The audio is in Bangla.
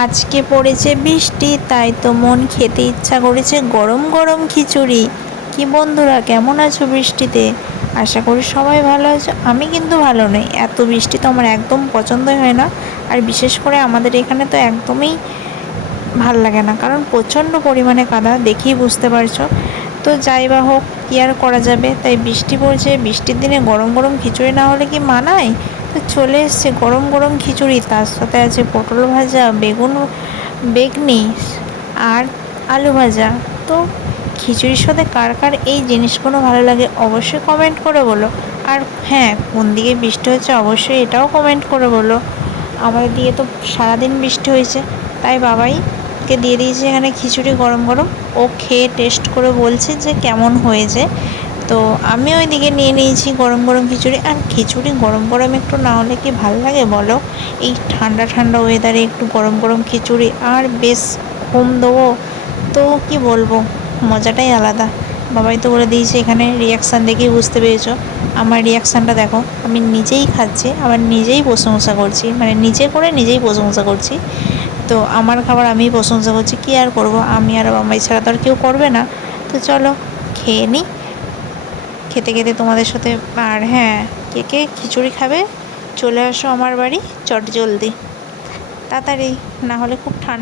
আজকে পড়েছে বৃষ্টি, তাই তো মন খেতে ইচ্ছা করেছে গরম গরম খিচুড়ি। কি বন্ধুরা, কেমন আছো বৃষ্টিতে? আশা করি সবাই ভালো আছো। আমি কিন্তু ভালো নই, এত বৃষ্টি তো আমার একদম পছন্দই হয় না। আর বিশেষ করে আমাদের এখানে তো একদমই ভাল লাগে না, কারণ প্রচণ্ড পরিমাণে কাদা, দেখেই বুঝতে পারছো। তো যাই বা হোক, কী আর করা যাবে। তাই বৃষ্টি পড়ছে, বৃষ্টির দিনে গরম গরম খিচুড়ি না হলে কি মানায়? তো চলে এসছে গরম গরম খিচুড়ি, তার সাথে আছে পটল ভাজা, বেগনি আর আলু ভাজা। তো খিচুড়ির সাথে কার কার এই জিনিসগুলো ভালো লাগে অবশ্যই কমেন্ট করে বলো। আর হ্যাঁ, কোন দিকে বৃষ্টি হচ্ছে অবশ্যই এটাও কমেন্ট করে বলো। আমাদের দিকে তো সারাদিন বৃষ্টি হয়েছে, তাই বাবাইকে দিয়ে দিয়েছি এখানে খিচুড়ি গরম গরম। ও খেয়ে টেস্ট করে বলছে যে কেমন হয়েছে। তো আমি ওইদিকে নিয়ে নিয়েছি গরম গরম খিচুড়ি। আর খিচুড়ি গরম গরম একটু না হলে কি ভাল লাগে বলো? এই ঠান্ডা ঠান্ডা ওয়েদারে একটু গরম গরম খিচুড়ি আর বেশ ঘুম দেবো, তো কি বলবো, মজাটাই আলাদা। বাবাই তো বলে দিয়েছে, এখানে রিয়াকশান দেখেই বুঝতে পেরেছো। আমার রিয়াকশানটা দেখো, আমি নিজেই খাচ্ছি, আবার নিজেই প্রশংসা করছি, মানে নিজে করে নিজেই প্রশংসা করছি। তো আমার খাবার আমিই প্রশংসা করছি, কী আর করবো, আমি আর বাবাই ছাড়া তো আর কেউ করবে না। তো চলো খেয়ে নিই, খেতে খেতে তোমাদের সাথে। আর হ্যাঁ, কে কে খিচুড়ি খাবে চলে আসো আমার বাড়ি চট জলদি, তাড়াতাড়ি, না হলে খুব ঠান্ডা।